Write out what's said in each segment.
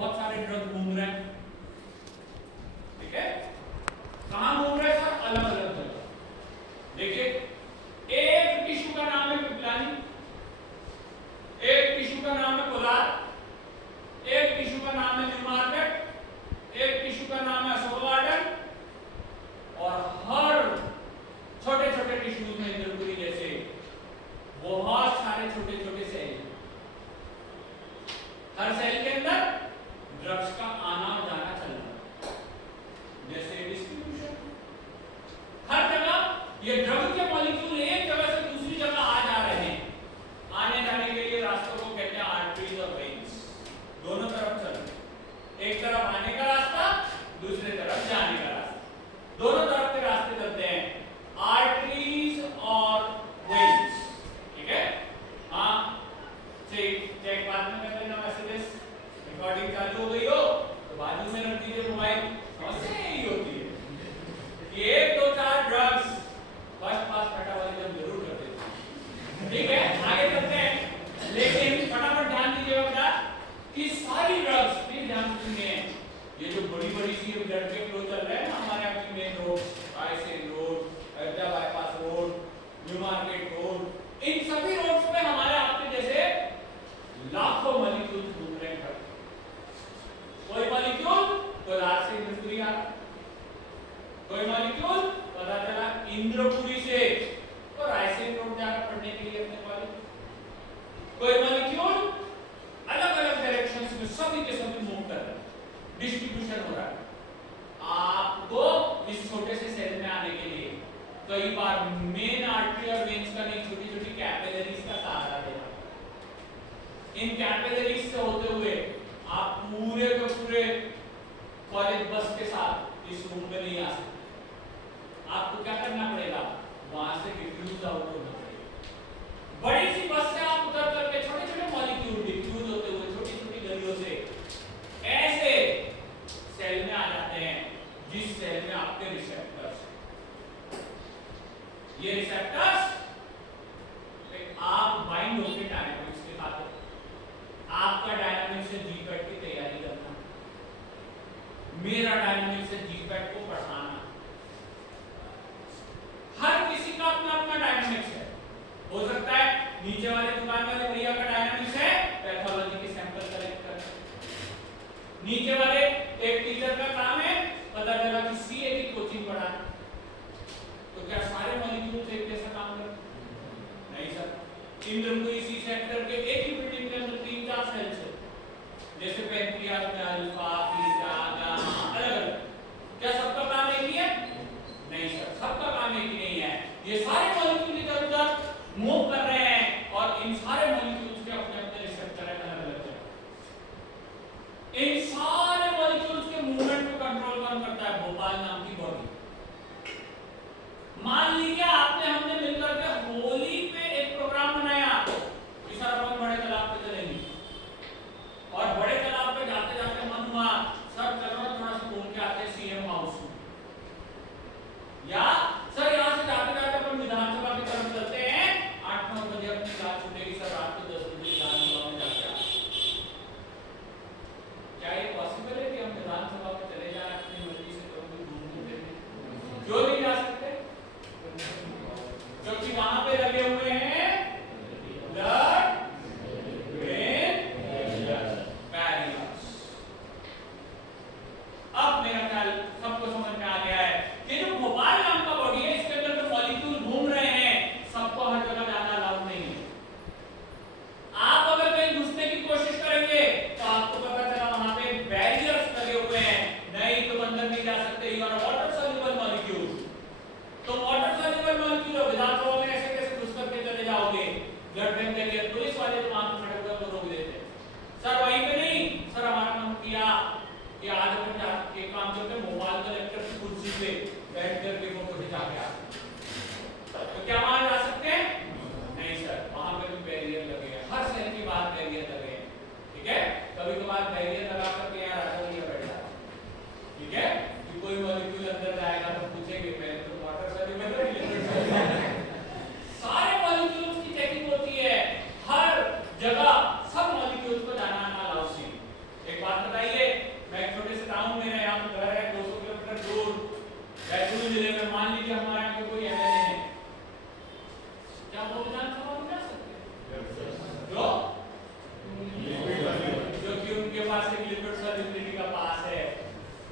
बहुत सारे ड्रग घूम रहे हैं, ठीक है। कहां घूम रहे हैं सर? अलग अलग जगह। देखिए, एक टिश्यू का नाम है पिपलानी, एक टिश्यू का नाम है कोलार, एक टिश्यू का नाम है न्यू मार्केट, एक टिश्यू का नाम है अशोक गार्डन, और हर छोटे छोटे टिश्यूज में इंद्रपुरी जैसे बहुत सारे छोटे छोटे सेल, हर सेल के अंदर ड्रग्स का आना और जाना चल रहा है। जैसे डिस्ट्रीब्यूशन, हर जगह ये ड्रग के मॉलिक्यूल एक जगह से दूसरी जगह आ जा रहे हैं। आने जाने के लिए रास्तों को कहते हैं आर्टरीज और वेन्स, दोनों तरफ चल रहे हैं। एक तरफ आने का रास्ता, दूसरे तरफ जाने का रास्ता, दोनों तरफ के रास्ते चलते हैं आर्टरीज और वेन्स, ठीक है। हाँ, चेक बाद में कर लेना मैसेजेस। रिकॉर्डिंग चालू हो गई हो तो बाजू में रख दीजिए मोबाइल। समस्या यही होती है कि 1 2 4 ड्रग्स फर्स्ट पास मेटाबॉलिज्म जरूर कर देते हैं, ठीक है। आगे चलते हैं, लेकिन फटाफट ध्यान दीजिएगा बेटा कि सारी ड्रग्स, प्लीज ध्यान सुनिए, ये जो बड़ी बड़ी सी ब्लड के फ्लो चल रहे हैं ना हमारे यहाँ की main road, IC road, Ayodhya bypass road, new market road, इन सभी रोड्स पे हमारे आपके जैसे लाखों मॉलिक्यूल घूम रहे हैं। कोई मॉलिक्यूल कोलार से इंद्रपुरी आ रहा, कोई मॉलिक्यूल पता चला इंद्रपुरी से तो रायसेन रोड जाकर पढ़ने के लिए अपने कॉलेज, कोई मॉलिक्यूल अलग अलग डायरेक्शंस में सभी के सभी मूव कर रहे हैं, डिस्ट्रीब्यूशन हो रहा है। आपको इस छोटे से सेल में आने के लिए कई बार मेन आर्टरी और वेन्स का नहीं, छोटी छोटी कैपिलरीज का सहारा लेना। इन कैपिलरीज से होते हुए आप पूरे के पूरे कॉलेज बस के साथ इस रूम में नहीं आ सकते। आपको क्या करना पड़ेगा? वहां से डिफ्यूज आउट होना पड़ेगा। बड़ी सी बस से आप उतर करके छोटे छोटे मॉलिक्यूल डिफ्यूज होते हुए छोटी छोटी गलियों से ऐसे सेल में आ जाते हैं जिस सेल में आपके रिसेप्टर्स, ये रिसेप्टर्स आप बाइंड होके डायनामिक्स के साथ, आपका डायनामिक्स से जीपैट की तैयारी करना, मेरा डायनामिक्स से जीपैट को पढ़ाना। हर किसी का अपना अपना डायनामिक्स है। हो सकता है नीचे वाले दुकान वाले भैया का डायनामिक्स है पैथोलॉजी के सैंपल कलेक्ट करना, नीचे वाले एक टीचर का काम है पता चला कि सीए की कोचिंग पढ़ाना। तो क्या सारे मॉलिक्यूल्स एक जैसा काम करते? नहीं सर। इंद्रपुरी सी सेक्टर के एक ही बिल्डिंग के अंदर 3-4 सेल्स है, जैसे पैंक्रियाज में अल्फा, बीटा, गामा, अलग अलग। क्या सबका काम एक ही है? नहीं सर, सबका काम एक ही नहीं है। ये सारे मॉलिक्यूल इधर उधर मूव कर रहे हैं और इन सारे मॉलिक्यूल्स के अपने अपने रिसेप्टर है अलग अलग। इन सारे मॉलिक्यूल्स के मूवमेंट को कंट्रोल कौन करता है? भोपाल नाम की बॉडी। मान लीजिए आपने हमने मिलकर के होली पे एक प्रोग्राम बनाया कि सर अपन बड़े तालाब पे चलेंगे, और बड़े तालाब पे जाते जाते मन हुआ सर चलो ना थोड़ा सा घूम के आते सीएम हाउस में, या सर यहाँ से जाते जाते अपन विधानसभा की तरफ चलते हैं, 8-9 बजे अपनी क्लास छूटेगी सर, रात को 10 बजे विधानसभा में जाके आते। क्या ये पॉसिबल है कि हम विधानसभा में चले जाएं अपनी मर्जी से कभी घूमने फिरने? क्यों नहीं जा सकते? क्योंकि वहां पे लगे हुए हैं ब्लड ब्रेन बैरियर्स। अब मेरा ख्याल सबको समझ में आ गया है कि जो भोपाल नाम का बॉडी है इसके अंदर जो मॉलिक्यूल घूम रहे हैं सबको हर जगह जाना अलाउड नहीं है। आप अगर कहीं घुसने की कोशिश करेंगे तो आपको पता चला वहां पे बैरियर्स लगे हुए हैं, नहीं तुम अंदर नहीं जा सकते, you are water soluble molecule. तो वाटर सॉल्युबल मॉलिक्यूल विधानसभा में ऐसे कैसे घुस करके चले जाओगे? ब्लड बैंक के लिए पुलिस वाले तो वहां पर खड़े होकर रोक देते सर, वहीं पे नहीं सर, हमारा काम किया कि आज अपन जाके काम करते भोपाल कलेक्टर की कुर्सी पे बैठ करके फोटो खिंचा के आते। तो क्या वहां जा सकते हैं? नहीं सर, वहां पे भी बैरियर लगे हैं, हर सेल के बाद बैरियर लगे हैं, ठीक है। कभी कभार बैरियर लगा करके यहाँ राजा भैया बैठ जाते, ठीक है, कि कोई मॉलिक्यूल अंदर जाएगा तो पूछेंगे पहले तो वाटर सॉल्युबल सारे मॉलिक्यूल्स की चेकिंग होती है, हर जगह सब मॉलिक्यूल्स को जाना अलाउड नहीं। एक बात बताइए, लिपिड सॉल्युबिलिटी का पास है,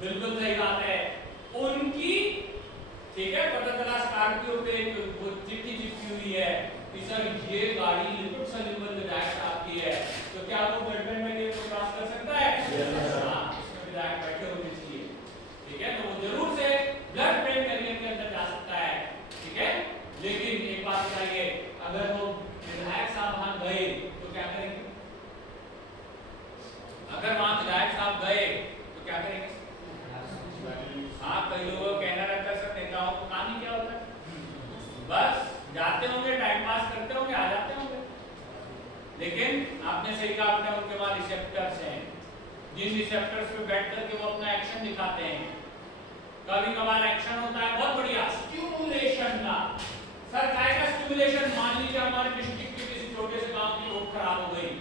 बिल्कुल सही बात है। उनकी ठीक है, पता चला स्कॉर्पियो पे वो चिट्ठी चिपकी हुई है कि सर ये गाड़ी लिपिड सॉल्युबल विधायक आपकी है, तो क्या वो ब्लड ब्रेन बैरियर को क्रॉस कर सकता है? हाँ, इसमें विधायक बैठे होने चाहिए, ठीक है, तो वो जरूर से ब्लड ब्रेन बैरियर के अंदर जा सकता है, ठीक है। लेकिन एक बात बताइए, अगर वो विधायक साहब वहां गए तो क्या करेंगे? अगर वहां विधायक साहब गए तो क्या करेंगे? हाँ, कई लोगों का कहना रहता है सर नेताओं को काम ही क्या होता है, बस जाते होंगे, टाइम पास करते होंगे, आ जाते होंगे। लेकिन आपने सही कहा, आपने उनके पास रिसेप्टर्स हैं, जिन रिसेप्टर्स पे बैठ करके वो अपना एक्शन दिखाते हैं। कभी कभार एक्शन होता है बहुत बढ़िया स्टिमुलेशन का। सर काय का स्टिमुलेशन? मान लीजिए हमारे डिस्ट्रिक्ट के किसी छोटे से गांव की रोड खराब हो गई,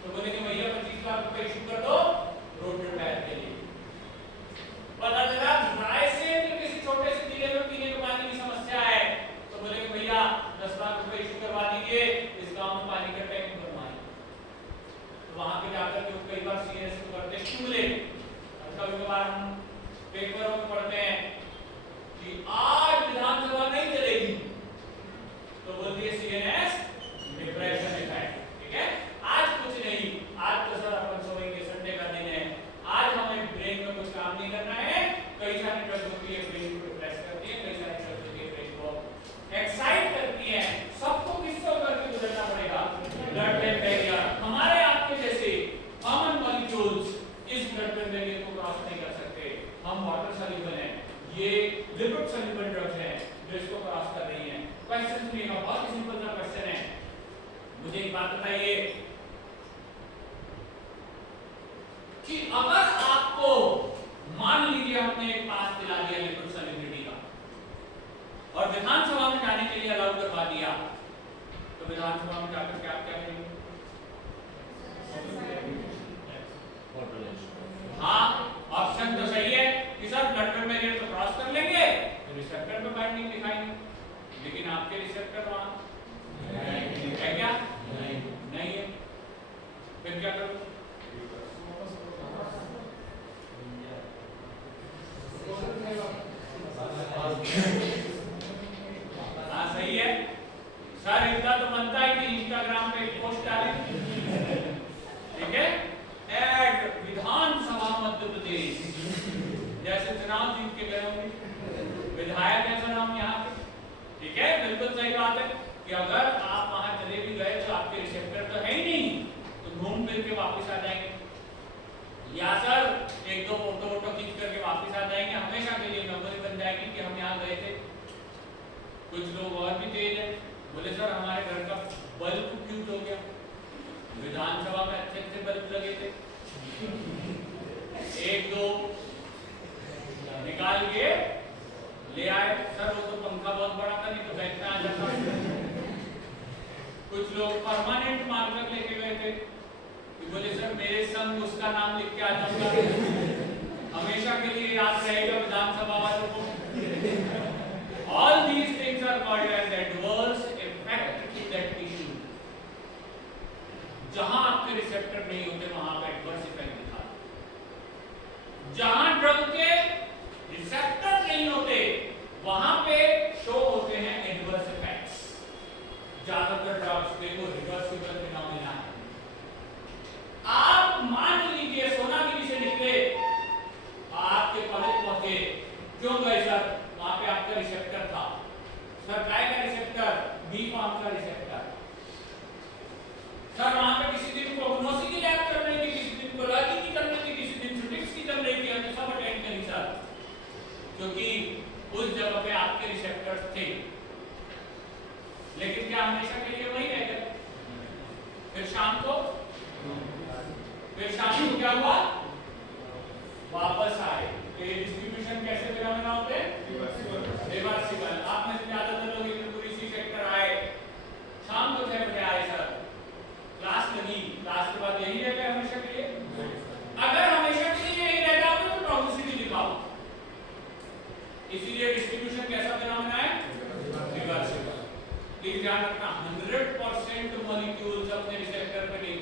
तो बोले कि भैया 25 लाख रुपए इशू कर दो रोड रिपेयर के लिए। पता चला रायसेन के किसी छोटे से जिले में पीने के पानी की समस्या है, तो बोले कि भैया 10 लाख रुपए इशू करवा दीजिए, इस गांव में पानी का टैंक बनवाएं। तो वहां पे जाकर के कई बार सीएस को करते स्टिमुलेट। कभी कभार हम पेपरों में पढ़ते हैं कि आज विधानसभा नहीं चलेगी, तो बोलती है सीएनएस डिप्रेशन इफेक्ट, ठीक है, आज कुछ नहीं, आज तो सर अपन सोएंगे, संडे का दिन है, आज हमें ब्रेन में कुछ काम नहीं करना है। कई सारी ड्रग्स होती है ब्रेन को डिप्रेस करती है, कई सारी ड्रग्स होती है ब्रेन को एक्साइट करती है। सबको किससे करके गुजरना पड़ेगा? Blood brain barrier. हमारे आपके जैसे कॉमन मॉलिक्यूल्स इस ब्लड ब्रेन बैरियर को क्रॉस नहीं कर सकते। हम वाटर सॉल्युबल हैं, ये लिपिड सॉल्युबल ड्रग्स हैं जो इसको क्रॉस कर रही हैं। क्वेश्चन सुनिएगा, बहुत ही सिंपल सा क्वेश्चन है। मुझे एक बात बताइए कि अगर आपको मान लीजिए हमने एक पास दिला दिया लिपिड सॉल्युबिलिटी का और विधानसभा में जाने के लिए अलाउ करवा दिया, तो विधानसभा में जाकर के आप क्या करेंगे? हाँ, ऑप्शन तो सही है कि सर ब्लड ब्रेन बैरियर तो क्रॉस कर लेंगे, तो रिसेप्टर पे बाइंडिंग दिखाएंगे, लेकिन आपके रिसेप्टर वहां है क्या? नहीं है, फिर क्या करोगे? हाँ सही है सर, इतना तो बनता है कि इंस्टाग्राम पे एक पोस्ट डालें, ठीक है, ऐड विधानसभा मध्य प्रदेश, जैसे चुनाव जीत के गए होंगे, विधायक ऐसा नाम यहाँ पे, ठीक है, बिल्कुल सही बात है कि अगर आप वहां चले भी गए तो आपके रिसेप्टर तो है ही नहीं, तो घूम फिर के वापस आ जाएंगे, या सर एक दो फोटो खींच करके वापस आ जाएंगे, हमेशा के लिए मेमोरी बन जाएगी कि हम यहाँ गए थे। कुछ लोग और भी तेज है, बोले सर हमारे घर का बल्ब फ्यूज हो गया, विधानसभा में अच्छे अच्छे बल्ब लगे थे, एक दो निकाल के ले आए, सर वो तो पंखा बहुत बड़ा था, नहीं तो बैठना आ जाता। कुछ लोग परमानेंट मार्कर लेके गए थे, बोले सर मेरे संग उसका नाम लिख के आ जाऊंगा, हमेशा के लिए याद रहेगा विधानसभा वालों को। All these things are called as adverse effect to that tissue. जहां आपके रिसेप्टर नहीं होते वहां पे एडवर्स इफेक्ट दिखा, जहां ड्रग के रिसेप्टर नहीं होते वहां पे शो होते हैं एडवर्स इफेक्ट्स। ज्यादातर ड्रग्स देखो रिवर्सिबल फिनोमेना है। आप मान लीजिए सोनागिरी से निकले, आपके कॉलेज पहुंचे, क्यों गए सर? वहां पे आपका रिसेप्टर था, सर काय का रिसेप्टर? बी फॉर्म का रिसेप्टर। सर वहां पे किसी दिन प्रोग्नोसिस की लैब चल रही थी, किसी दिन कोलॉजी की चल रही थी, किसी दिन सिटिक्स की चल रही थी, हमने सब अटेंड करी सर, क्योंकि उस जगह पे आपके रिसेप्टर्स थे। लेकिन क्या हमेशा के लिए वही रह गए? फिर शाम को क्या हुआ? वापस आए। तो ये डिस्ट्रीब्यूशन कैसे फिनोमेना होते हैं? रिवर्सिबल। आप में से ज्यादातर लोग इधर इसी सेक्टर आए, शाम को 6 बजे आए सर, क्लास लगी, क्लास के बाद यही रह गए हमेशा के लिए? अगर हमेशा के लिए यही रह जाओगे तो टॉक्सिसिटी दिखाओ। इसीलिए डिस्ट्रीब्यूशन कैसा फिनोमेना है? रिवर्सिबल। प्लीज ध्यान रखना, 100% मॉलिक्यूल्स अपने रिसेप्टर पे नहीं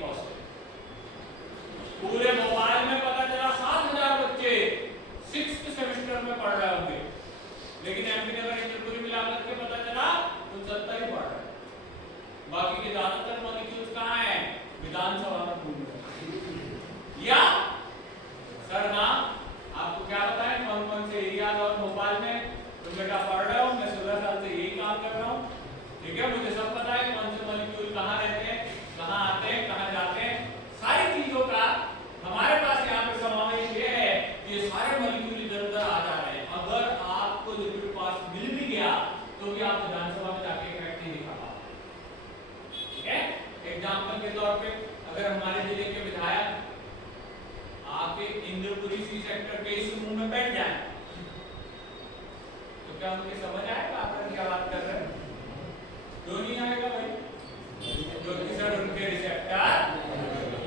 इंद्रपुरी सी सेक्टर के इस रूम में बैठ जाए तो क्या उनके समझ आएगा आप क्या बात कर रहे हैं? क्यों नहीं आएगा भाई? क्योंकि सर उनके रिसेप्टर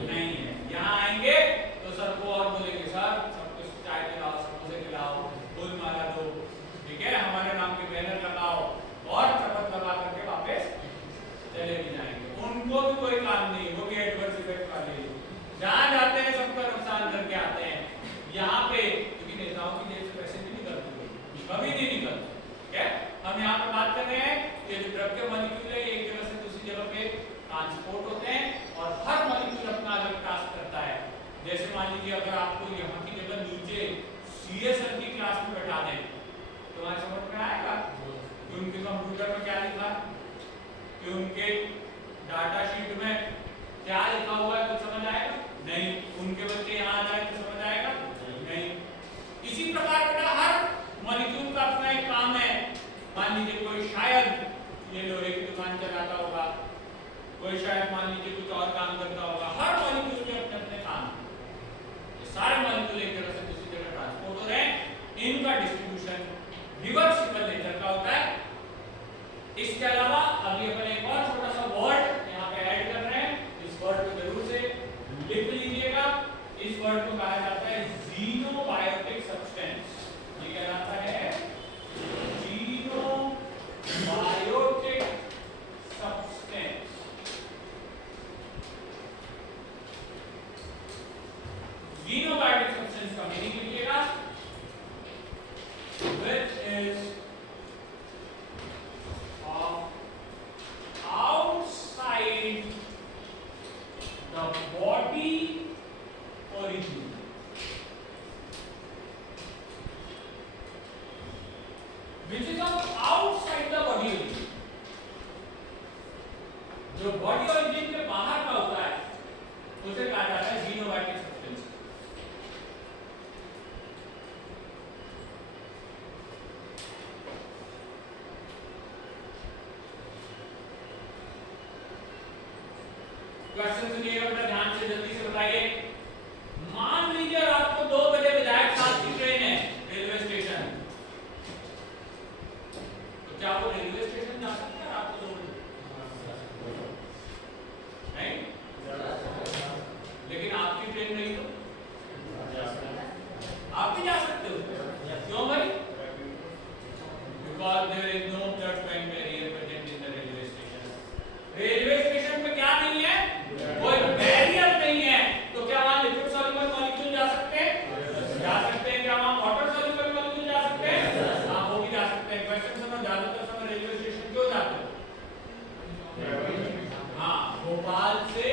नहीं है। यहाँ आएंगे तो सर को और बोलेंगे सर सबको चाय पिलाओ, समोसे खिलाओ, फूल माला दो, ठीक है, हमारे नाम के बैनर लगाओ और शपथ लगा करके वापस चले भी जाएंगे। उनको भी कोई काम नहीं, वो भी एडवर्स इफेक्ट वाले जहाँ जाते हैं सबका नुकसान करके आते हैं। यहाँ पे क्योंकि नेताओं की जेब से पैसे नहीं निकलते, कभी नहीं निकलते, ठीक है। हम यहाँ पे बात कर रहे हैं कि जो ड्रग के मॉलिक्यूल है एक जगह से दूसरी जगह पे ट्रांसपोर्ट होते हैं और हर मॉलिक्यूल अपना अलग टास्क करता है। जैसे मान लीजिए अगर आपको यहाँ की जगह नीचे CSL की क्लास में बैठा दें तो तुम्हारे समझ में आएगा कि उनके कंप्यूटर में क्या लिखा, कि उनके डाटा शीट में क्या लिखा हुआ है, कुछ समझ आएगा? नहीं। उनके बच्चे यहाँ आ जाए तो समझ आएगा? नहीं। इसी प्रकार बेटा हर मॉलिक्यूल का अपना एक काम है। मान लीजिए कोई शायद ये लोहे की दुकान चलाता होगा, कोई शायद मान लीजिए कुछ और काम करता होगा। हर मॉलिक्यूल के अपने अपने काम, ये सारे मॉलिक्यूल एक जगह से दूसरी जगह ट्रांसपोर्ट हो रहे हैं। इनका डिस्ट्रीब्यूशन रिवर्सिबल नेचर का होता है। इसके अलावा अभी अपन एक और छोटा सा वर्ड यहाँ पे ऐड कर रहे हैं, इस वर्ड को जरूर से लिख लीजिएगा। इस वर्ड को कहा जाता है ज़ीनोबायोटिक सब्सटेंस। ये क्या कहलाता है? ज़ीनोबायोटिक सब्सटेंस। ज़ीनोबायोटिक सब्सटेंस का मीनिंग लिखिएगा, which is outside the body origin. Which is of outside the body origin. जो बॉडी ओरिजिन के बाहर का होता है उसे कहा जाता है ज़ीनोबायोटिक सब्सटेंस। क्वेश्चन सुनिएगा बेटा ध्यान से, जल्दी से बताइए। मान लीजिए रात को 2 बजे विधायक साहब की ट्रेन है रेलवे स्टेशन, तो क्या वो रेलवे स्टेशन जा सकते हैं रात को 2 बजे? नहीं? लेकिन आपकी ट्रेन नहीं तो आप भी जा सकते हो। क्यों भाई? Because there is no blood-brain barrier present in the railway station. Railway station पे क्या नहीं है? कोई बैरियर नहीं है, तो क्या वहां लिक्विड सॉल्युबल मॉलिक्यूल जा सकते हैं? जा सकते हैं। क्या वहां वाटर सॉल्युबल मॉलिक्यूल जा सकते हैं? हाँ, वो भी जा सकते हैं। क्वेश्चन समझ, ज्यादातर समय रेलवे स्टेशन क्यों जाते हो? हाँ, भोपाल से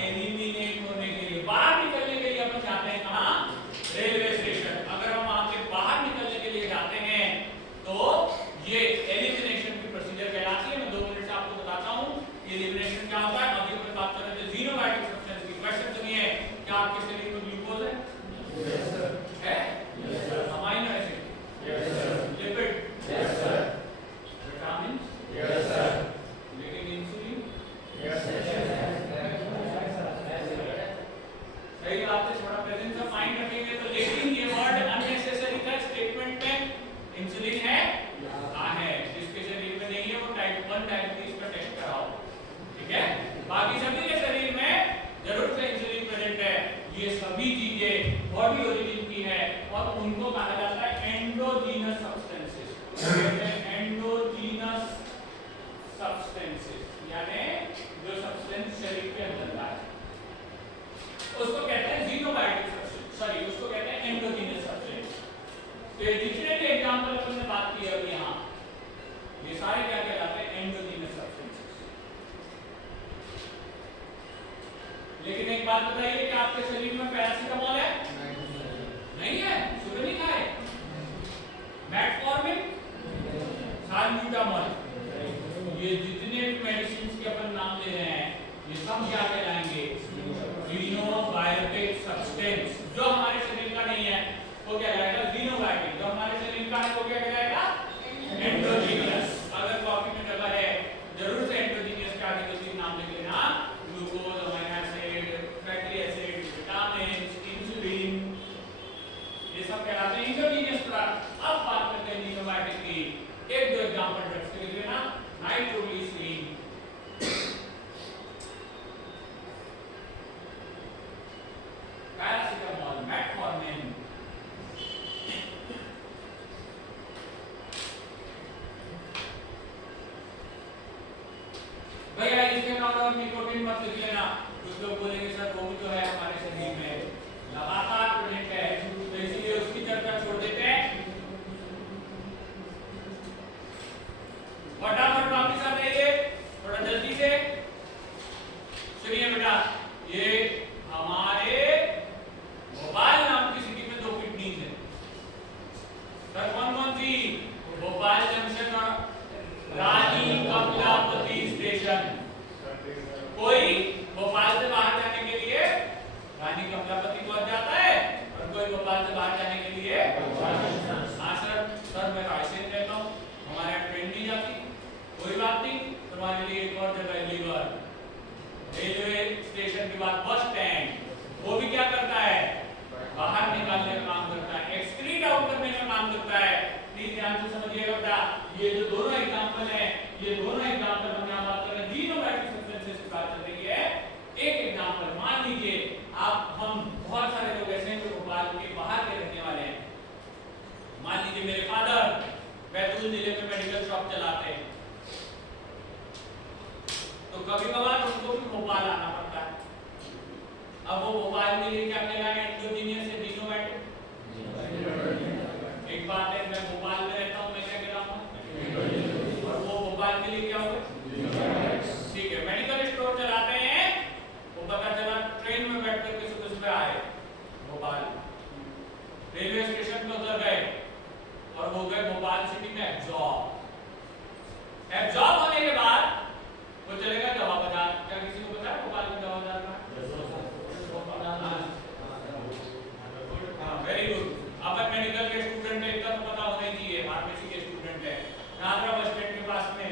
एलिमिनेट होने के लिए, बाहर निकलने के लिए अपन जाते हैं कहाँ? Railway station. अगर हम वहां से बाहर निकलने के लिए जाते हैं तो ये एलिमिनेशन की प्रोसीजर कहलाती है। मैं 2 मिनट से आपको बताता हूँ एलिमिनेशन क्या होता है। अभी अपन बात कर रहे थे ज़ीनोबायोटिक सब्सटेंस की। क्वेश्चन सुनिए, क्या आपके शरीर में ग्लूकोज है? Yes sir. है? Yes sir. Amino acid? Yes sir. Lipid? Yes sir. Vitamin? Yes sir. लेकिन इंसुलिन? Yes sir. सही बात है, थोड़ा प्रेजेंस ऑफ माइंड रखेंगे तो। लेकिन ये वर्ड अननेसेसरी था स्टेटमेंट में। इंसुलिन है? हाँ है। जिसके शरीर में नहीं है वो टाइप 1 डायबिटीज का टेस्ट कराओ, ठीक है। बाकी सभी के शरीर में जरूर से इंसुलिन प्रेजेंट है। ये सभी चीजें बॉडी ओरिजिन की है और उनको कहा जाता है एंडोजीनस सब्सटेंसेस। एंडोजीनस सब्सटेंसेस यानी जो सब्सटेंस शरीर के अंदर का है उसको कहते हैं ज़ीनोबायोटिक सब्सटेंस, सॉरी उसको कहते हैं एंडोजीनस सब्सटेंस। तो ये जितने भी एग्जांपल अपन ने बात की है अभी यहाँ, ये सारे क्या कहलाते हैं? Endogenous substances. लेकिन एक बात बताइए कि आपके शरीर में पैरासीटामोल है? नहीं है। सुबह नहीं खाए? मेटफॉर्मिन? साल्ब्यूटामॉल? ये जितने भी मेडिसिन के अपन नाम ले रहे हैं ये सब क्या कहलाएंगे? ज़ीनोबायोटिक सब्सटेंस। जो हमारे शरीर का नहीं है वो क्या कहलाएगा? ज़ीनोबायोटिक। जो हमारे शरीर का है वो क्या कहलाएगा? एंडोजीनियस। अगर कॉपी में डला है जरूर से एंडोजीनियस का आगे नाम लिख लेना। Glucose, amino acid, fatty acid, vitamin, insulin, और निकोटीन मत लिख लेना, कुछ लोग बोलेंगे सर वो भी तो है हमारे शरीर में, लगातार प्रेजेंट है, तो इसीलिए उसकी चर्चा छोड़ देते हैं। फटाफट वापस आ जाइए थोड़ा जल्दी से। सुनिए बेटा, ये हमारे भोपाल नाम की सिटी में 2 किडनीज है। सर कौन कौन सी? भोपाल जंक्शन और रानी कमलापति स्टेशन। कोई भोपाल से बाहर जाने के लिए रानी कमलापति पहुंच जाता है और कोई भोपाल से बाहर जाने के लिए हाँ सर मैं रायसेन रहता हूँ, हमारे यहाँ ट्रेन नहीं जाती। कोई बात नहीं, तुम्हारे लिए एक और जगह लीवर, रेलवे स्टेशन के बाद बस स्टैंड, वो भी क्या करता है? बाहर निकालने का काम करता है, एक्सक्रीट आउट करने का काम करता है। प्लीज ध्यान से समझिएगा बेटा, ये जो दोनों एग्जांपल हैं, ये दोनों एग्जांपल हम यहाँ बात कर रहे हैं जीनोबायोटिक सब्सटेंसेस की बात चल रही है। एक एग्जांपल मान लीजिए आप, हम बहुत सारे लोग ऐसे हैं जो भोपाल के बाहर के रहने वाले हैं। मान लीजिए मेरे फादर बैतूल जिले में मेडिकल शॉप चलाते हैं, तो कभी कभार उनको भी भोपाल आना पड़ता है। अब वो भोपाल के लिए क्या कहलाएगा? एंडोजीनियस है जीनोबायोटिक। एक बात है, मैं भोपाल में रहता हूँ, मैं क्या कहलाऊंगा? और वो भोपाल के लिए क्या होगा? ठीक है, मेडिकल स्टोर चलाते हैं, वो पता चला ट्रेन में बैठ करके सुबह आए भोपाल, रेलवे स्टेशन पे उतर गए और हो गए भोपाल सिटी में एब्जॉर्ब। एब्जॉर्ब होने के बाद वो चलेगा दवा बाजार। क्या किसी को पता है भोपाल में दवा बाजार का? वेरी गुड, अपन मेडिकल के स्टूडेंट है, इतना तो पता होना ही चाहिए, फार्मेसी के स्टूडेंट है। नागरा बस स्टैंड के पास में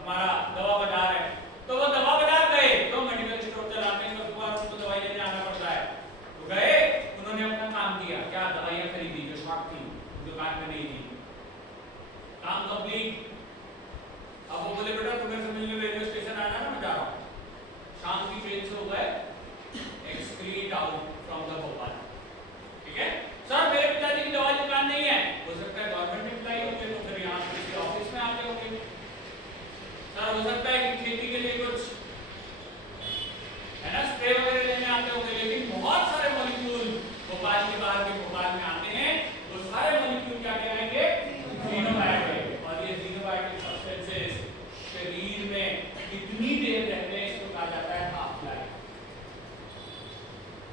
हमारा दवा बाजार है, तो वो दवा बाजार गए, तो मेडिकल स्टोर चलाते हैं, तो दोबारा उनको दवाई लेने आना पड़ता है। तो गए, उन्होंने अपना काम किया, क्या दवाइयां खरीदी जो शॉप थी, दुकान में नहीं थी, काम कंप्लीट। अब वो बोले बेटा तुम्हें समझ में रेलवे स्टेशन आना ना, मैं जा रहा हूँ। शाम की ट्रेन से हो गए excrete out from the Bhopal. ठीक है सर, मेरे पिताजी की दवाई दुकान नहीं है, हो सकता है गवर्नमेंट एम्प्लॉय होंगे तो फिर यहाँ किसी ऑफिस में आते होंगे। सर हो सकता है कि खेती के लिए कुछ है ना स्प्रे वगैरह लेने आते होंगे, लेकिन बहुत सारे मॉलिक्यूल भोपाल के बाहर के भोपाल में आते हैं, वो सारे मॉलिक्यूल क्या कहलाएंगे? जीनोबायोटिक। और ये जीनोबायोटिक सब्सटेंसेस शरीर में कितनी देर रहते हैं इसको कहा जाता है हाफ लाइफ।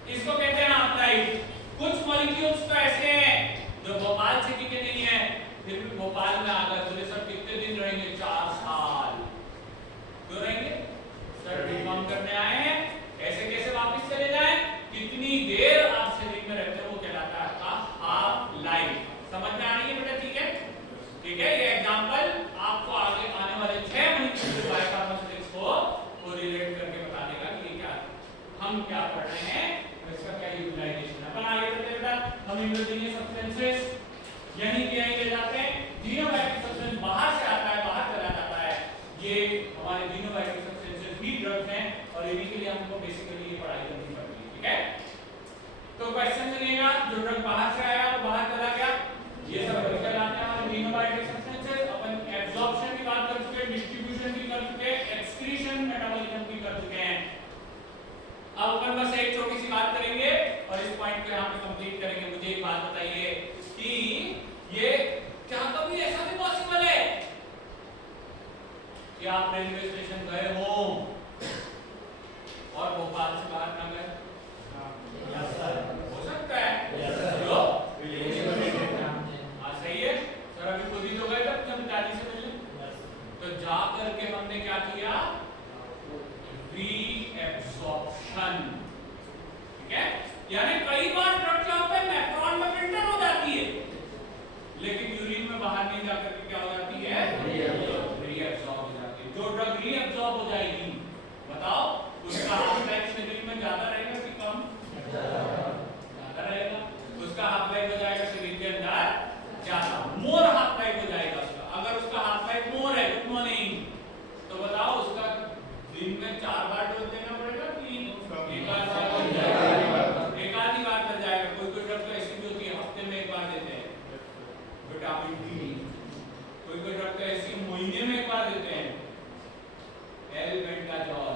इसको कहते हैं हाफ लाइफ। कुछ मॉलिक्यूल्स तो ऐसे हैं जो भोपाल सिटी के नहीं है, फिर भी भोपाल में आकर बोले सर कितने दिन रहेंगे? 4 साल। क्यों रहेंगे? सर रिफॉर्म करने आए हैं, ऐसे कैसे वापस चले जाएं? कितनी देर आप शरीर में रहते हो वो कहलाता है आपका हाफ लाइफ। समझ में आ रही है बेटा? ठीक है, ठीक है। ये एग्जांपल आपको आगे आने वाले 6 महीने के बायोफार्मास्यूटिक्स को कोरिलेट करके बता देगा कि क्या हम क्या पढ़ रहे हैं, इसका क्या यूटिलाइजेशन है। अपन आगे बढ़ते हैं बेटा, हम इंडोजीनियस सब्सटेंसेस यहीं के यहीं ले जाते हैं। जीनोबायोटिक सब्सटेंस बाहर से आता है, बाहर चला जाता है, ये हमारे जीनोबायोटिक सब्सटेंसेस भी ड्रग्स हैं और इन्हीं के लिए हमको बेसिकली ये पढ़ाई करनी पड़ती है। ठीक है, तो क्वेश्चन सुनिएगा, जो ड्रग बाहर से आया वो बाहर चला गया, ये सब कहलाते हैं हमारे जीनोबायोटिक सब्सटेंसेस। अपन एब्जॉर्प्शन की बात कर चुके हैं, डिस्ट्रीब्यूशन की कर चुके हैं, एक्सक्रीशन मेटाबॉलिज्म की कर चुके हैं। अब अपन बस एक छोटी सी बात करेंगे और इस पॉइंट को यहाँ पे कंप्लीट करेंगे। मुझे एक बात बताइए कि ये क्या कभी ऐसा भी पॉसिबल है कि आप रेलवे स्टेशन गए हो और भोपाल से बाहर ना गए? यस सर, हो सकता है। यस सर, सही है सर। अभी खुद ही तो गए थे अपने पिताजी से मिलने, तो जा करके हमने क्या किया? रीएब्सॉर्प्शन। ठीक है, यानी कई बार ड्रग क्या होता है, नेफ्रॉन में फिल्टर हो जाती है, लेकिन यूरिन में बाहर नहीं जाकर के क्या हो जाती है? रीएब्सॉर्ब हो जाती है। जो ड्रग रीएब्सॉर्ब हो जाएगी, बताओ उसका हाफ लाइफ शरीर में ज्यादा रहेगा कि कम? ज्यादा रहेगा। उसका हाफ लाइफ हो जाएगा शरीर के अंदर ज्यादा, मोर हाफ लाइफ हो जाएगा उसका। अगर उसका हाफ लाइफ मोर है, गुड मॉर्निंग, तो बताओ उसका दिन में 4 बार डोज देना पड़ेगा कि एक आध बार कर जाएगा? कोई कोई ड्रग तो ऐसी भी होती है हफ्ते में 1 बार देते हैं, विटामिन डी। कोई कोई ड्रग तो ऐसी महीने में 1 बार देते हैं, एल्बेंडाजोल।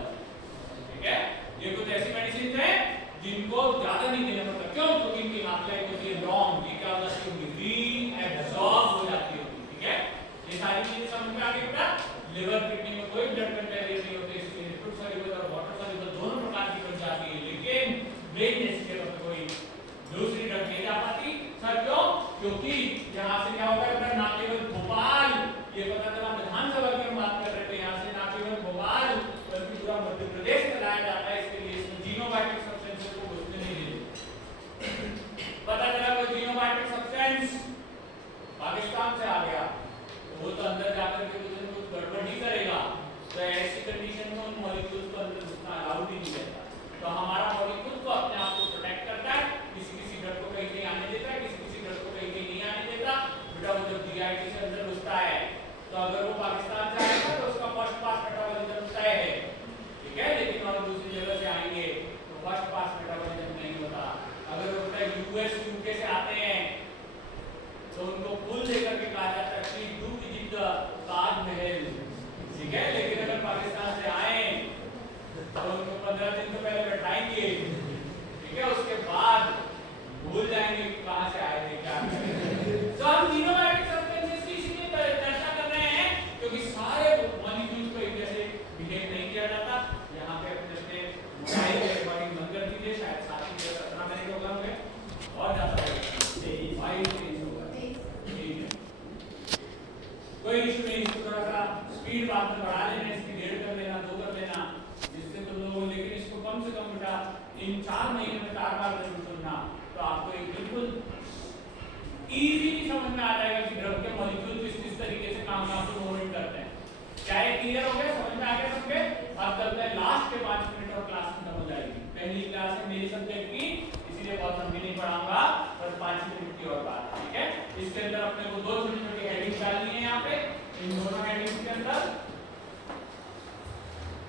क्योंकि यहाँ से क्या होगा अगर ना केवल भोपाल, ये पता चला विधानसभा की हम बात कर रहे थे, यहाँ से ना केवल भोपाल बल्कि पूरा मध्य प्रदेश चलाया जाता है। इसके लिए इसमें जीनोबायोटिक सब्सटेंसेस को घुसने नहीं देते। पता चला कोई जीनोबायोटिक सब्सटेंस पाकिस्तान से आ गया तो वो तो अंदर जाकर के कुछ गड़बड़ ही करेगा, तो ऐसी कंडीशन में उन मॉलिक्यूल्स को अंदर घुसना अलाउड ही नहीं रहता। तो हमारा बॉडी खुद को अपने आप को प्रोटेक्ट करता है, किसी ड्रग को कहीं नहीं आने देता है, किसी ड्रग को कहीं नहीं आने देता। बेटा वो जब जीआईटी से अंदर घुसता है तो अगर वो पाकिस्तान से आएगा तो उसका फर्स्ट पास मेटाबॉलिज्म तय है, ठीक है, लेकिन और दूसरी जगह से आएंगे तो फर्स्ट पास मेटाबॉलिज्म नहीं होता। अगर वो यूएस यूके से आते हैं तो उनको फूल लेकर के कहा जाता है कि डू विजिट द ताजमहल, ठीक है, लेकिन अगर पाकिस्तान से आए तो उनको 15 दिन तो पहले बैठाएंगे, ठीक है, उसके बाद भूल जाएंगे कहां से आए थे क्या। तो हम जीनोबायोटिक सब्सटेंसेस की इसीलिए चर्चा कर रहे हैं क्योंकि सारे मॉलिक्यूल्स को एक जैसे बिहेव नहीं किया जाता। यहाँ पे अपने मोबाइल रिकॉर्डिंग बंद कर दीजिए, शायद 17 मिनट होगा हमें और ज्यादा कोई इशू नहीं। इसको थोड़ा सा स्पीड बाद में बढ़ा लेना, इसकी 1.5 कर लेना, 2 कर लेना, जिससे तुम लोग, लेकिन इसको कम से कम बेटा इन 4 महीने में 4 बार जरूर सुनना तो आपको एक बिल्कुल इजीली समझ में आ जाएगा कि ड्रग के मॉलिक्यूल किस तरीके से काम से मूवमेंट करते हैं। क्या ये क्लियर हो गया, समझ में आ गया सबके? अब चलते हैं लास्ट के 5 मिनट और क्लास खत्म हो जाएगी। पहली क्लास है मेरी सब्जेक्ट की, इसीलिए बहुत लंबी नहीं पढ़ाऊंगा, बस 5 मिनट की और बात, ठीक है। इसके अंदर अपने को 2 छोटी-छोटी हेडिंग डालनी है। यहाँ पे इन दोनों हेडिंग्स के अंदर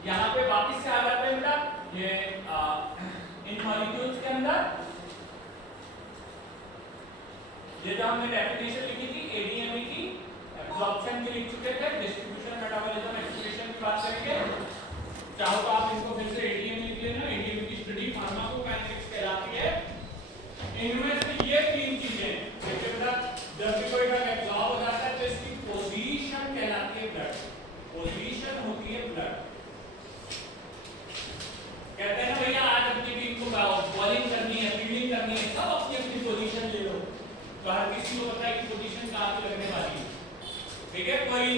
यहाँ पे वापस से आ जाते हैं बेटा ये इन मॉलिक्यूल्स के अंदर ये जो हमने डेफिनेशन लिखी थी एडीएमई की, एब्जॉर्प्शन की लिख चुके थे, डिस्ट्रीब्यूशन, मेटाबॉलिज्म, एक्सक्रीशन की बात करेंगे। चाहो तो आप इनको फिर से एडीएमई लिख लेना। एडीएमई की स्टडी फार्माकोकाइनेटिक्स कहलाती है। इनमें से ये 3 चीजें जैसे बेटा जब भी कोई ड्रग एब्जॉर्ब हो जाता है तो इसकी पोजीशन कहलाती है ब्लड, पोजीशन होती है ब्लड। कहते हैं ना भैया आज अपनी टीम को बॉलिंग करनी है, फील्डिंग करनी है, सब अपनी अपनी पोजीशन ले लो, तो हर किसी को पता है कि पोजीशन कहां पे लगने वाली है, ठीक है। कोई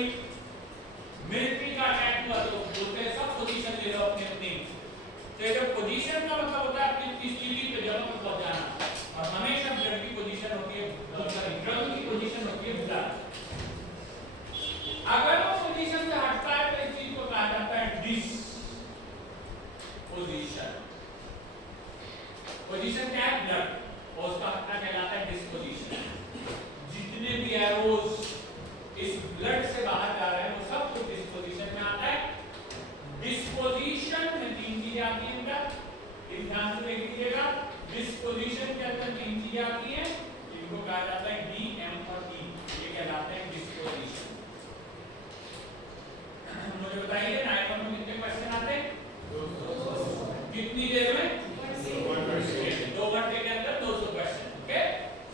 मिलिट्री का अटैक हुआ तो बोलते हैं सब पोजीशन ले लो अपनी अपनी। तो ये जो पोजीशन का मतलब होता है अपनी स्थिति पे जगह पर पहुंच जाना, और हमेशा ब्लड की पोजीशन होती है, ड्रग की पोजीशन होती है ब्लड। अगर वो पोजीशन से हटता है तो इस चीज को कहा जाता है डिस्पोजीशन। पोजीशन क्या है? ब्लड, और उसका हटना कहलाता है डिस्पोजीशन। जितने भी एरोज इस ब्लड से बाहर जा रहे हैं वो सब कुछ डिस्पोजीशन में आता है। डिस्पोजीशन में 3 चीजें आती हैं बेटा, ध्यान से देख लीजिएगा। डिस्पोजीशन के अंदर 3 चीजें आती हैं, इनको कहा जाता है डी, एम और ई, ये कहलाते हैं डिस्पोजीशन। मुझे बताइए नाइट्रोन में कितने क्वेश्चन आते हैं? 200। कितनी देर में? 2 घंटे के अंदर 200 क्वेश्चन। ओके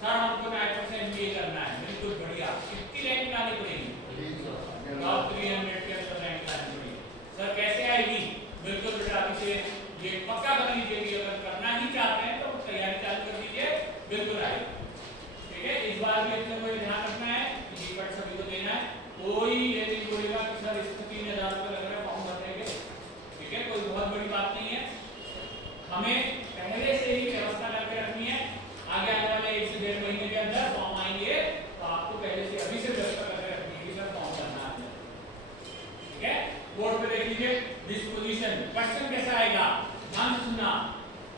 सर, हमको नाइट्रोन से एमबीए करना है, बिल्कुल बढ़िया। कितनी रैंक लानी पड़ेगी? टॉप 300 के अंदर रैंक लानी पड़ेगी। सर कैसे आएगी? बिल्कुल बेटा अभी से ये पक्का कर लीजिए कि अगर करना ही चाहते हैं तो तैयारी चालू कर दीजिए, बिल्कुल आएगी, ठीक है। इस बार भी अपने को ध्यान रखना है कि रिपोर्ट सभी को देना है। कोई ये नहीं बोलेगा कि सर इसको 3000 रुपये लग रहा है फॉर्म भरने के, ठीक है, कोई बहुत बड़ी बात नहीं है। हमें पहले से ही व्यवस्था करके रखनी है। आगे आने वाले 1 से 1.5 महीने के अंदर फॉर्म आएंगे तो आपको पहले से अभी से व्यवस्था करके रखनी है कि सर फॉर्म भरना है, ठीक है। बोर्ड पे देख लीजिए डिस्पोजीशन क्वेश्चन कैसा आएगा, ध्यान से सुनना।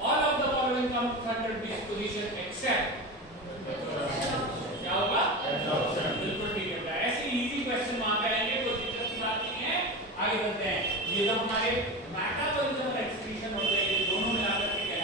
All of the following comes under disposition except, क्या होगा? बिल्कुल ठीक है। ऐसे इजी क्वेश्चन वहां पे आएंगे, कोई दिक्कत की बात नहीं है। आगे बढ़ते हैं। ये जो हमारे मेटाबॉलिज्म और एक्सक्रीशन होते हैं, ये दोनों मिलाकर के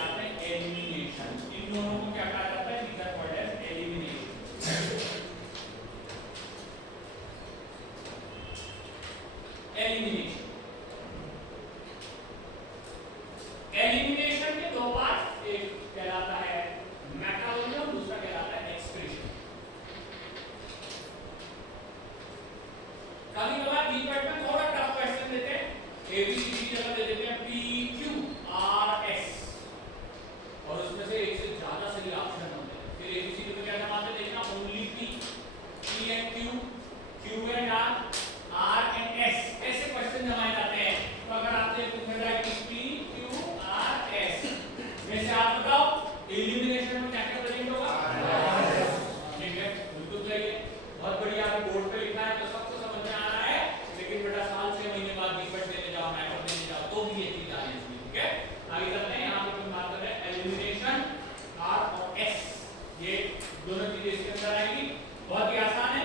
दोनों चीजें इसके अंदर आएगी। बहुत ही आसान है,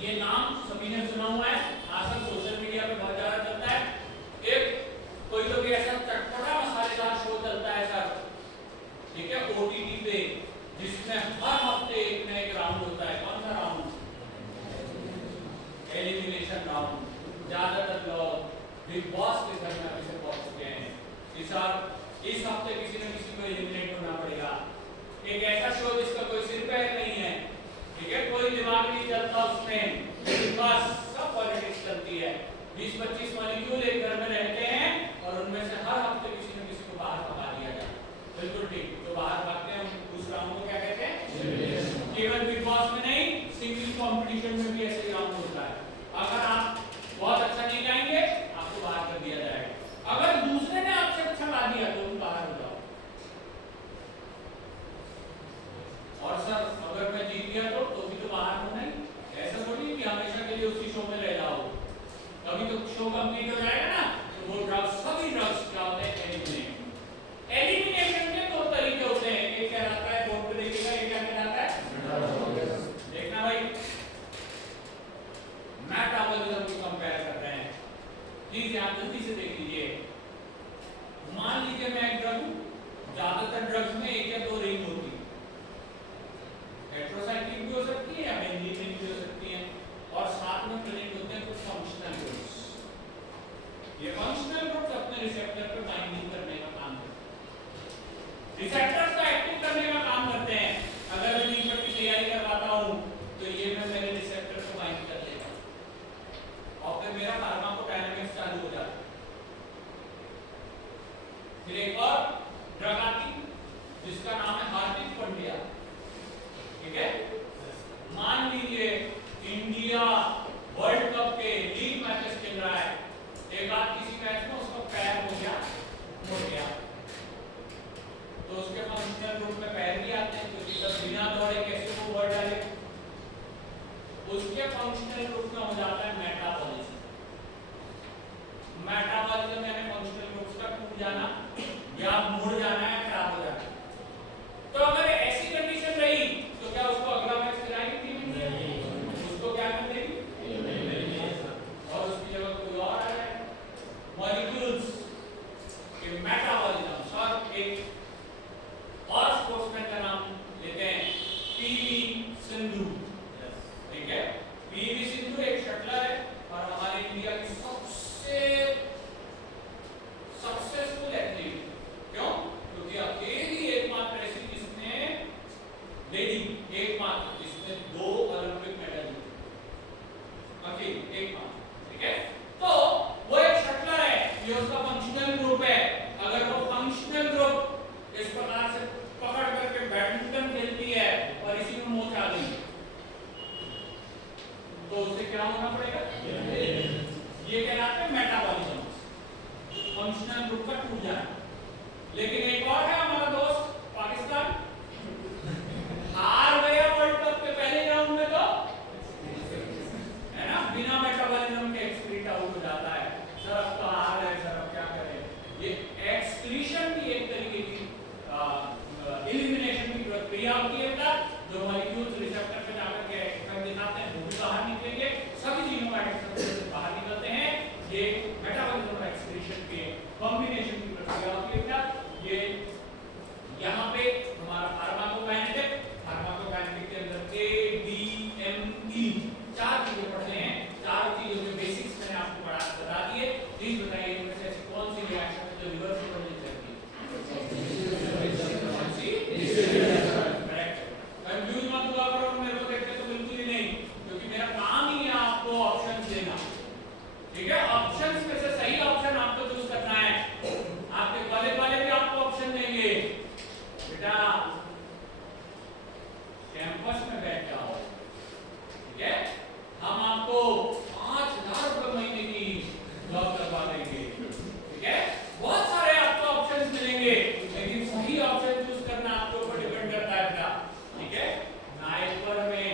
ये नाम सभी ने सुना हुआ है, आजकल सोशल मीडिया पे बहुत ज्यादा चलता है। एक कोई तो भी ऐसा चटपटा मसालेदार शो चलता है सर, ठीक है, ओटीटी पे, जिसमें हर हफ्ते एक नया एक राउंड होता है। कौन सा राउंड? Elimination round. ज्यादातर लोग बिग बॉस के घर में अभी से पहुंच चुके हैं कि सर इस हफ्ते किसी न किसी को एलिमिनेट होना पड़ेगा। एक ऐसा शो जिसका कोई सिर पैर नहीं है, ठीक है, कोई दिमाग नहीं चलता उसमें, लेकिन बस सब पॉलिटिक्स चलती है। 20-25 मॉलिक्यूल एक घर में रहते हैं और उनमें से हर हफ्ते किसी न किसी को बाहर भगा दिया जाए। बिल्कुल ठीक, तो बाहर भागते हैं उस राउंड को क्या कहते हैं? केवल बिग बॉस में नहीं, सिंगिंग कंपटीशन में भी ऐसे राउंड होता है। अगर आप बहुत अच्छा नहीं गाएंगे आपको बाहर कर दिया जाएगा, अगर दूसरे ने आपसे अच्छा गा दिया तो तुम बाहर हो जाओ। और सर अगर मैं जीत गया तो भी तो बाहर होना ही, ऐसा थोड़ी कि हमेशा के लिए उसी शो में रह जाओ। कभी तो शो कंप्लीट हो जाएगा ना, तो वो ड्रग्स, सभी ड्रग्स क्या होते हैं? एलिमिनेट। एलिमिनेशन के दो तरीके होते हैं, एक कहलाता है, बोर्ड पे देखिएगा, एक क्या कहलाता है? देखना भाई, मेटाबॉलिज्म को कंपेयर कर रहे हैं, प्लीज आप जल्दी से देख लीजिए। मान लीजिए मैं एक ड्रग हूं, ज्यादातर ड्रग्स में एक या दो रिंग होती है, हेटेरोसाइक्लिक भी हो सकती है या बेंजीन रिंग भी हो सकती है, और साथ में प्रेजेंट होते हैं कुछ फंक्शनल ग्रुप्स। ये फंक्शनल ग्रुप्स अपने रिसेप्टर पे बाइंडिंग करने का काम करते हैं, रिसेप्टर्स को एक्टिव करने का काम करते हैं। अगर मैं नीट की तैयारी करवाता हूं तो ये मैं मेरे रिसेप्टर को बाइंड कर लेगा और फिर मेरा फार्माकोडायनामिक्स चालू हो जाता है। फिर एक और ड्रग आती जिसका नाम है हार्दिक पांड्या, ठीक है। मान लीजिए इंडिया वर्ल्ड कप के लीग मैचेस खेल रहा है, एक आध किसी मैच में उसका पैर हो गया, मुड़ गया, तो उसके फंक्शनल ग्रुप में पैर भी आते हैं, क्योंकि जब बिना दौड़े कैसे वो वर्ड डाले, उसके फंक्शनल ग्रुप में हो जाता है मेटाबॉलिज्म। मेटाबॉलिज्म यानी फंक्शनल ग्रुप्स का टूट जाना या मुड़ जाना या खराब हो जाना। तो अगर ऐसी कंडीशन रही तो क्या उसको अगला मैच खिलाएगी टीम इंडिया? उसको क्या कर देगी? और उसकी जगह कोई और आ जाएगा। मॉलिक्यूल्स के मेटाबॉलिज्म। और एक और स्पोर्ट्समैन का नाम लेते हैं, पीवी सिंधु, ठीक है। पीवी सिंधु एक शटलर है और हमारे इंडिया की सबसे सक्सेसफुल एथलीट। क्यों? क्योंकि अकेली एकमात्र ऐसी जिसने, लेडी एकमात्र जिसने 2 ओलंपिक मेडल जीते, अकेली एकमात्र, ठीक है। तो वो एक शटलर है, ये उसका फंक्शनल ग्रुप है। अगर वो फंक्शनल ग्रुप इस प्रकार से पकड़ करके बैडमिंटन खेलती है और इसी में मोच आ गई तो उसे क्या होना पड़ेगा? ये कहलाते हैं मेटाबॉलिज्म, फंक्शनल ग्रुप का टूट जाना। लेकिन एक और है हमारा दोस्त पाकिस्तान, हार गया वर्ल्ड कप के पहले राउंड में, तो है ना, बिना मेटाबॉलिज्म के एक्सक्रीट आउट हो जाता है। सर अब तो हार है, सर अब क्या करें? ये एक्सक्रीशन भी एक तरीके की एलिमिनेशन की प्रक्रिया होती है, जो मॉलिक्यूल्स रिसेप्टर पे जाकर के इफेक्ट दिखाते हैं, वो भी बाहर निकलेंगे, सभी जीनोमाइटिक से बाहर निकलते हैं। ये मेटाबॉलिज्म और एक्सक्रीशन के कॉम्बिनेशन की प्रक्रिया होती है। क्या ये यहाँ पे हमारा फार्माकोकाइनेटिक के अंदर ADME 4 चीजें पढ़ते हैं, 4 चीजों के बेसिक्स मैंने आपको बता दिए। प्लीज बताइए इनमें से ऐसी कौन सी रिएक्शन है जो रिवर्स होने चाहिए? कंफ्यूज मत हुआ करो, मेरे को देखते तो बिल्कुल ही नहीं, क्योंकि मेरा काम ही है आपको ऑप्शंस देना, ठीक है। ऑप्शंस में से सही ऑप्शन आपको चूज करना है। आपके कॉलेज वाले भी आपको ऑप्शन देंगे, बेटा कैंपस में बैठ जाओ, ठीक है, हम आपको 5,000 रुपए महीने की जॉब करवा देंगे, ठीक है। बहुत सारे आपको ऑप्शंस मिलेंगे, लेकिन सही ऑप्शन चूज करना आपके ऊपर डिपेंड करता है बेटा, ठीक है। नाइपर में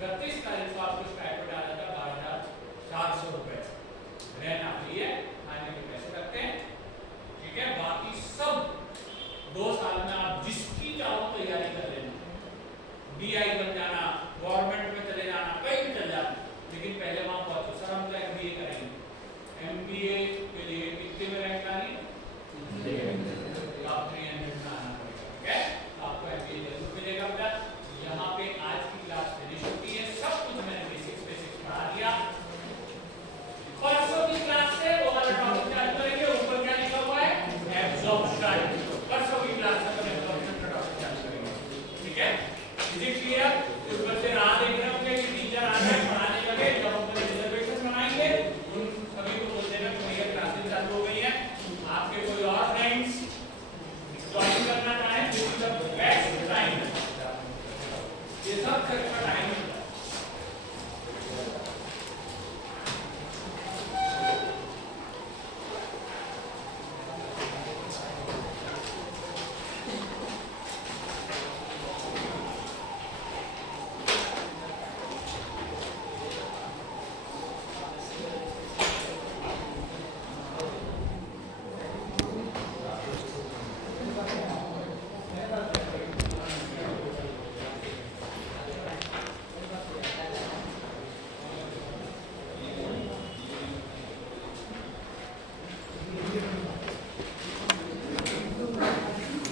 31 तारीख को आपको स्टाइपेंड आ जाएगा 12,400 रुपए, रहना फ्री है, खाने के पैसे लगते हैं, ठीक है। बाकी सब 2 साल में आप जिसकी चाहो तैयारी कर लेना, DI बन जाना, गवर्नमेंट में चले जाना, कहीं भी चले जाना, लेकिन पहले वहां पहुंचो। सर हम तो MBA करेंगे, MBA के लिए कितने में रैंक आनी है? टॉप 300 में आना पड़ेगा। ठीक है, आपको MBA जरूर मिलेगा बेटा। यहाँ पे आज की क्लास फिनिश होती है। सब कुछ मैंने बेसिक्स पढ़ा दिया। परसों की क्लास से वो वाला टॉपिक चालू करेंगे। ऊपर क्या लिखा हुआ है? एब्जॉर्प्शन। परसों की क्लास में एब्जॉर्प्शन का टॉपिक चालू करेंगे। ठीक है, इज इट क्लियर? ऊपर से